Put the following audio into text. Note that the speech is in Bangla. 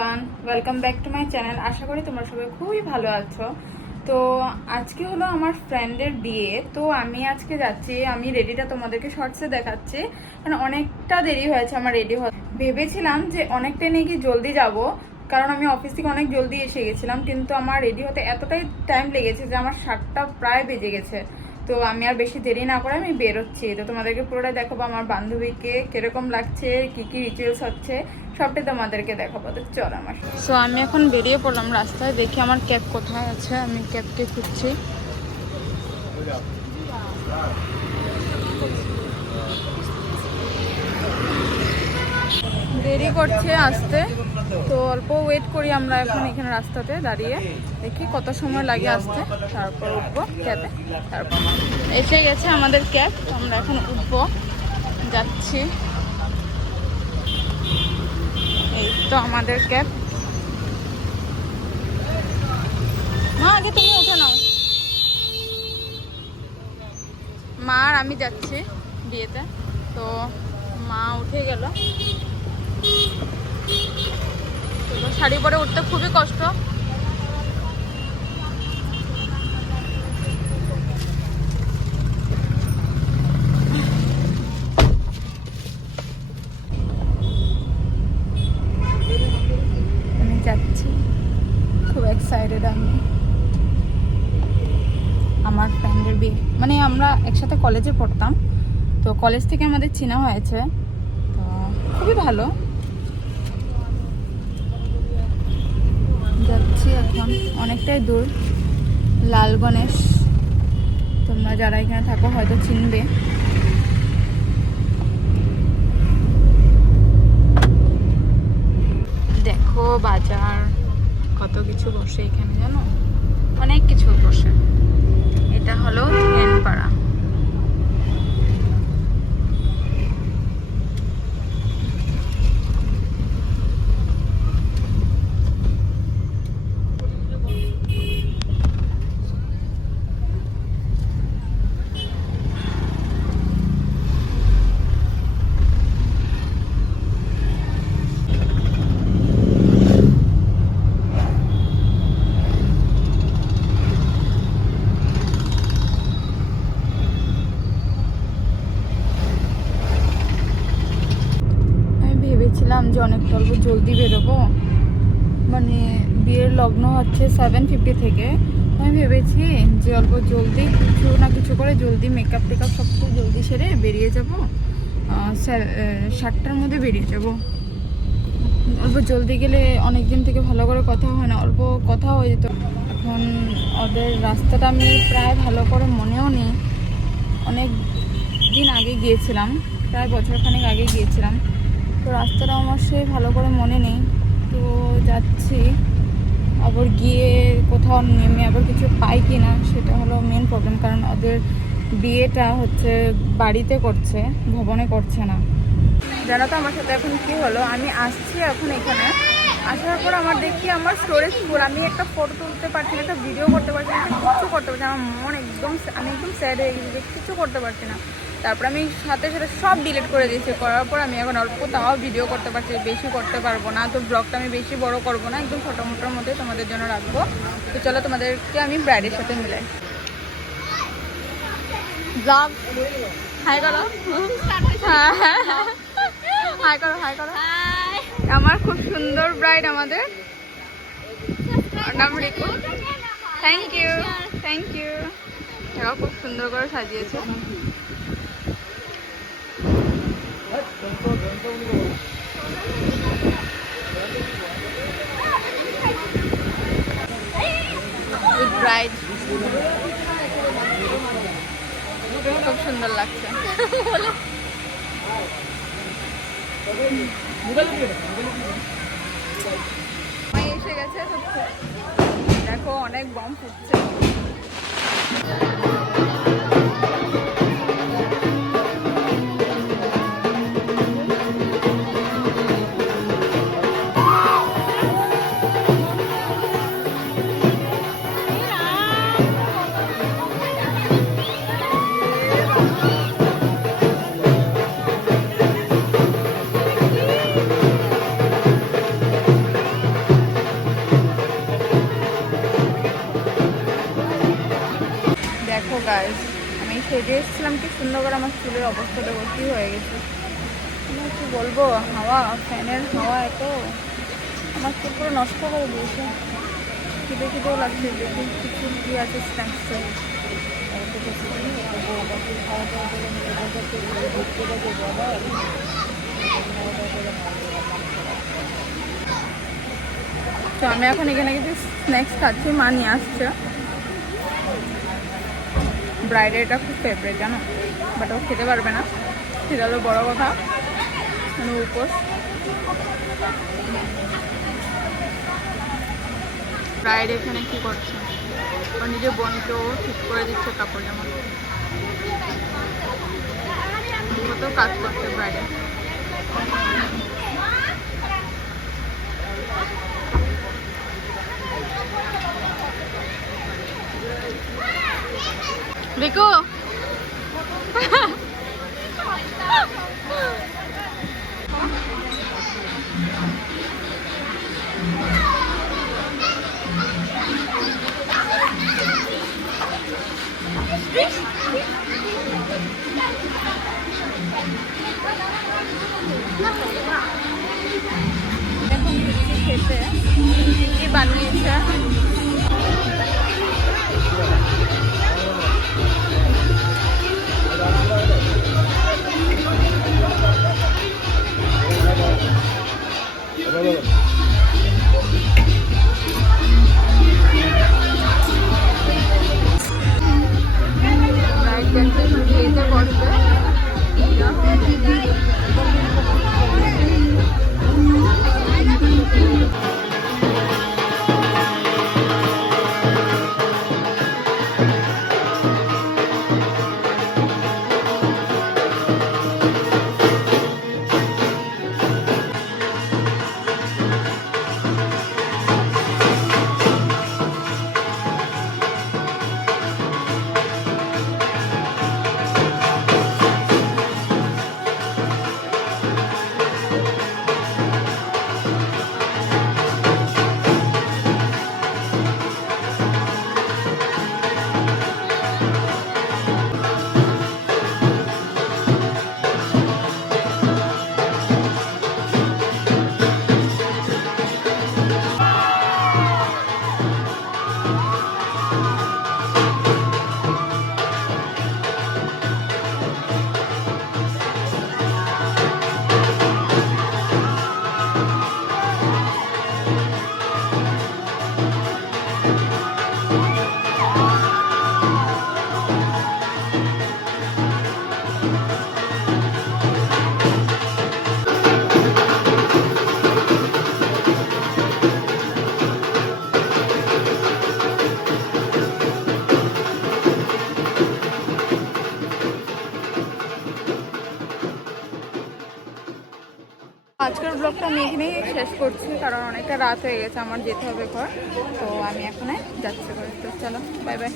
Everyone, welcome back to my channel. আশা করি তোমরা সবাই খুবই ভালো আছো। তো আজকে হলো আমার ফ্রেন্ডের বিয়ে, তো আমি আজকে যাচ্ছি। আমি রেডিটা তোমাদেরকে শর্টসে দেখাচ্ছি, কারণ অনেকটা দেরি হয়েছে আমার রেডি হতে। ভেবেছিলাম যে অনেকটা নাকি জলদি যাব, কারণ আমি অফিস থেকে অনেক জলদি এসে গেছিলাম, কিন্তু আমার রেডি হতে এতটাই টাইম লেগেছে যে আমার 7টা প্রায় বেজে গেছে। তো আমি আর বেশি দেরি না করে আমি বেরোচ্ছি। তো তোমাদেরকে পুরোটাই দেখাবো আমার বান্ধবীকে কিরকম লাগছে, কি কি রিচুয়ালস হচ্ছে, সবটাই তোমাদেরকে দেখাবো। তো চল আমার। সো আমি এখন বেরিয়ে পড়লাম রাস্তায়, দেখি আমার ক্যাব কোথায় আছে। আমি ক্যাবকে খুঁজছি। দেরি করছে আসতে, তো অল্প ওয়েট করি আমরা এখন এখানে রাস্তাতে দাঁড়িয়ে, দেখি কত সময় লাগে আসতে, তারপর উঠবো ক্যাবে। তারপর এসে গেছে আমাদের ক্যাব, আমরা এখন উঠবো, যাচ্ছি। এই তো আমাদের ক্যাব। মা আগে তুমি উঠে নাও। মা আর আমি যাচ্ছি বিয়েতে, তো মা উঠে গেল। শাড়ি পরে উঠতে খুবই কষ্ট। আমি যাচ্ছি, খুব এক্সাইটেড আমি। আমার ফ্রেন্ডের বিয়ে, মানে আমরা একসাথে কলেজে পড়তাম, তো কলেজ থেকে আমাদের চেনা হয়েছে, তো খুবই ভালো। যাচ্ছি এখন, অনেকটাই দূর, লাল গণেশ। তোমরা যারা এখানে থাকো হয়তো চিনবে। দেখো বাজার, কত কিছু বসে এখানে, জানো, অনেক কিছু বসে। এটা হলো ধ্যানপাড়া। ভেবেছিলাম যে অনেকটা অল্প জলদি বেরোবো, মানে বিয়ের লগ্ন হচ্ছে 7:50 থেকে। আমি ভেবেছি যে অল্প জলদি কিছু না কিছু করে জলদি মেকআপ টেকআপ সব কিছু জলদি সেরে বেরিয়ে যাবো, 7টার মধ্যে বেরিয়ে যাব। অল্প জলদি গেলে অনেক দিন থেকে ভালো করে কথা হয় না, অল্প কথা হয়ে যেত। এখন ওদের রাস্তাটা আমি প্রায় ভালো করে মনেও নেই, অনেক দিন আগে গিয়েছিলাম, প্রায় বছরখানেক আগে গিয়েছিলাম, তো রাস্তাটা আমার সেই ভালো করে মনে নেই। তো যাচ্ছি, আবার গিয়ে কোথাও নেমে আবার কিছু পাই কি না সেটা হলো মেন প্রবলেম, কারণ ওদের বিয়েটা হচ্ছে বাড়িতে করছে, ভবনে করছে না। জানো তো আমার সাথে এখন কি হলো, আমি আসছি এখন এখানে আসার পর আমার দেখি আমার স্টোরেজ ফুল, আমি একটা ফটো তুলতে পারছি না, একটা ভিডিও করতে পারছি না, কিছু করতে পারছি না। আমার মন একদম, আমি একদম স্যাড হয়ে গেছি যে কিছু করতে পারছি না। তারপর আমি সাথে সাথে সব ডিলিট করে দিয়েছি। করার পর আমি এখন অল্প তাও ভিডিও করতে পারছি, বেশি করতে পারবো না। তো ব্লগটা আমি বেশি বড় করবো না, একদম ছোটো মোটোর মধ্যে তোমাদের জন্য রাখবো। তো চলো তোমাদেরকে আমি ব্রাইডের সাথে মিলাই ব্লগ। হাই করো, হাই করো, হাই করো। আমার খুব সুন্দর ব্রাইড, আমাদের নাম Riku. Thank you, thank you. এরাও খুব সুন্দর করে সাজিয়েছে। ব্রাইড খুব সুন্দর লাগছে। এসে গেছে, দেখো অনেক বম ফুটছে। সেজে এসেছিলাম কি সুন্দর করে, আমার চুলের অবস্থাটা কী হয়ে গেছে কি বলবো, হাওয়া ফ্যানের হাওয়া এত আমার চুল পুরো নষ্ট করে দিয়েছে। খিদে খিদেও লাগছে, দেখি কিছু কী আছে স্ন্যাক্সে। তো আমি এখন এখানে কিছু স্ন্যাক্স খাচ্ছি, মা নিয়ে আসছে। ব্রাইডের এটা খুব ফেভারিট জানো, বাট ও খেতে পারবে না, সেটা হলো বড়ো কথা, মানে উপোস। ব্রাইড এখানে কি করছে, ও নিজের বোনকেও ঠিক করে দিচ্ছে কাপড় জামা, কত কাজ করছে ব্রাইডে। দেখো এখন দিচ্ছি খেতে, কি বানিয়েছে। খেতে বসবে আজকের ব্লগটা আমি এখানেই শেষ করছি, কারণ অনেকটা রাত হয়ে গেছে, আমার যেতে হবে ঘর। তো আমি এখন যাচ্ছি করে, তো চলো বাই বাই।